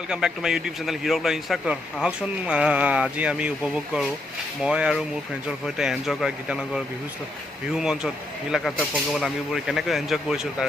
Welcome back to my YouTube channel hero' blog instructor. আহকচোন আজি আমি উপভোগ কৰোঁ মই আৰু মোৰ ফ্ৰেণ্ডছৰ সৈতে এনজয় কৰা গীতানগৰ বিহু মঞ্চত নীলাকাষ্ঠাৰ প্ৰগ্ৰামত আমিবোৰ কেনেকৈ এনজয় কৰিছোঁ তাৰ